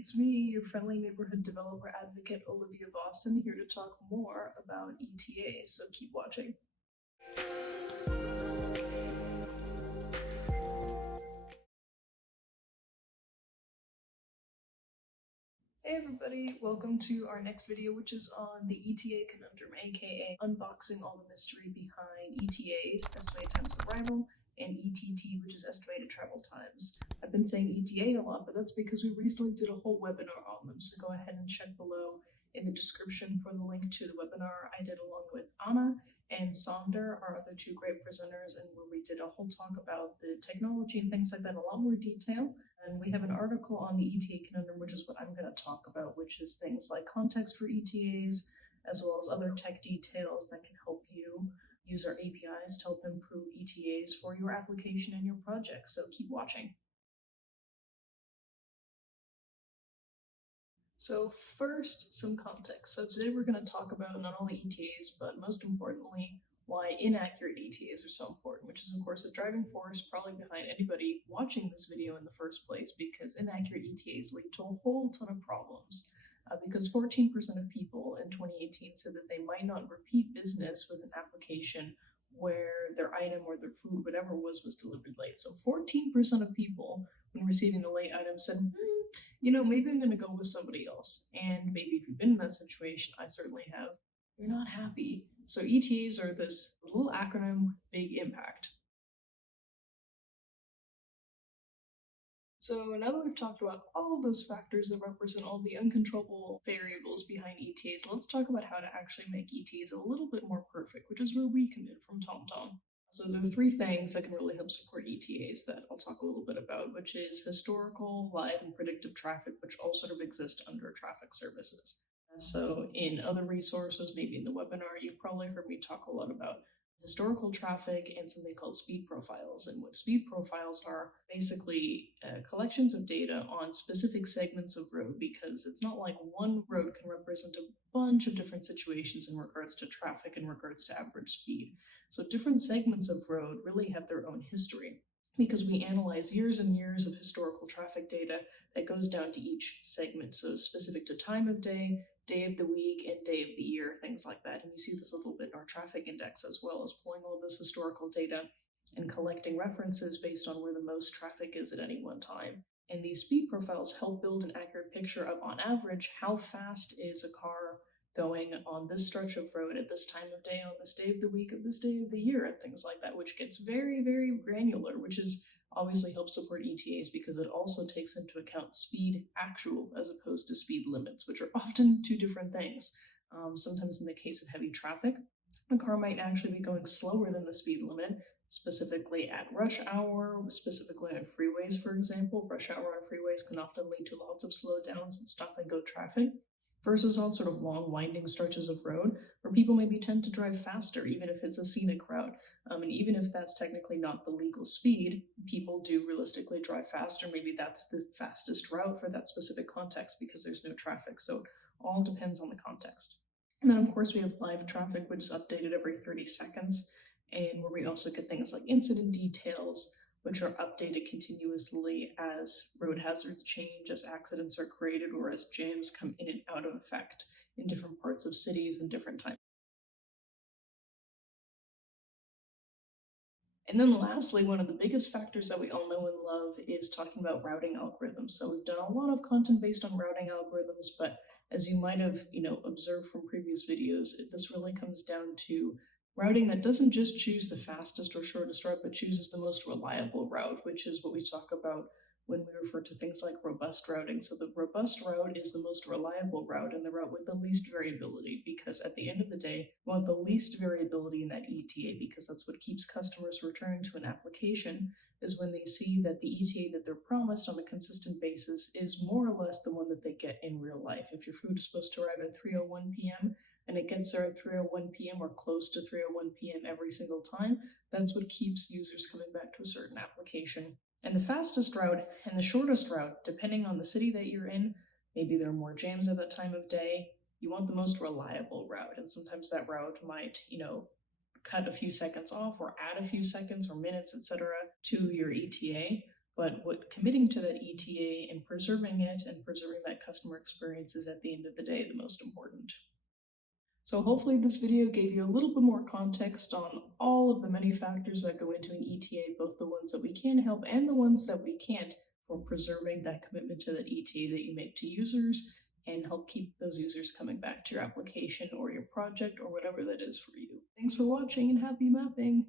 it's me, your friendly neighborhood developer advocate, Olivia Vossen, here to talk more about ETAs, so keep watching. Hey everybody, welcome to our next video, which is on the ETA Conundrum, aka unboxing all the mystery behind ETAs, estimated times of arrival, and ETT, which is estimated travel times. I've been saying ETA a lot, but that's because we recently did a whole webinar on them, so go ahead and check below in the description for the link to the webinar I did along with Anna and Sonder, our other two great presenters, and where we did a whole talk about the technology and things like that in a lot more detail. And we have an article on the ETA Conundrum, which is what I'm going to talk about, which is things like context for ETAs, as well as other tech details that can help you use our APIs to help improve ETAs for your application and your project. So keep watching. So first, some context. So today we're going to talk about not only ETAs, but most importantly, why inaccurate ETAs are so important, which is of course a driving force probably behind anybody watching this video in the first place, because inaccurate ETAs lead to a whole ton of problems. Because 14% of people in 2018 said that they might not repeat business with an application where their item or their food, whatever was delivered late. So 14% of people, when receiving a late item, said, maybe I'm going to go with somebody else. And maybe if you've been in that situation, I certainly have, you're not happy. So ETAs are this little acronym with big impact. So now that we've talked about all of those factors that represent all the uncontrollable variables behind ETAs, let's talk about how to actually make ETAs a little bit more perfect, which is where we come in from TomTom. So there are three things that can really help support ETAs that I'll talk a little bit about, which is historical, live, and predictive traffic, which all sort of exist under traffic services. So in other resources, maybe in the webinar, you've probably heard me talk a lot about historical traffic and something called speed profiles. And what speed profiles are basically collections of data on specific segments of road, because it's not like one road can represent a bunch of different situations in regards to traffic, in regards to average speed. So different segments of road really have their own history, because we analyze years and years of historical traffic data that goes down to each segment. So specific to time of day of the week, and day of the year, things like that. And you see this a little bit in our traffic index, as well as pulling all this historical data and collecting references based on where the most traffic is at any one time. And these speed profiles help build an accurate picture of, on average, how fast is a car going on this stretch of road at this time of day, on this day of the week, of this day of the year, and things like that, which gets very, very granular, which is obviously helps support ETAs because it also takes into account speed actual as opposed to speed limits, which are often two different things. Sometimes in the case of heavy traffic, a car might actually be going slower than the speed limit, specifically at rush hour, specifically on freeways, for example. Rush hour on freeways can often lead to lots of slowdowns and stop-and-go traffic, versus on sort of long, winding stretches of road where people maybe tend to drive faster, even if it's a scenic route. And even if that's technically not the legal speed, people do realistically drive faster. Maybe that's the fastest route for that specific context because there's no traffic. So it all depends on the context. And then, of course, we have live traffic, which is updated every 30 seconds, and where we also get things like incident details, which are updated continuously as road hazards change, as accidents are created, or as jams come in and out of effect in different parts of cities and different times. And then lastly, one of the biggest factors that we all know and love is talking about routing algorithms. So we've done a lot of content based on routing algorithms, but as you might have observed from previous videos, this really comes down to routing that doesn't just choose the fastest or shortest route, but chooses the most reliable route, which is what we talk about when we refer to things like robust routing. So the robust route is the most reliable route and the route with the least variability, because at the end of the day, we want the least variability in that ETA, because that's what keeps customers returning to an application, is when they see that the ETA that they're promised on a consistent basis is more or less the one that they get in real life. If your food is supposed to arrive at 3:01 p.m., and it gets there at 3:01 p.m. or close to 3:01 p.m. every single time, that's what keeps users coming back to a certain application. And the fastest route and the shortest route, depending on the city that you're in, maybe there are more jams at that time of day, you want the most reliable route. And sometimes that route might, cut a few seconds off or add a few seconds or minutes, etc., to your ETA. but what committing to that ETA and preserving it and preserving that customer experience is at the end of the day the most important. So hopefully this video gave you a little bit more context on all of the many factors that go into an ETA, both the ones that we can help and the ones that we can't, for preserving that commitment to that ETA that you make to users and help keep those users coming back to your application or your project or whatever that is for you. Thanks for watching and happy mapping!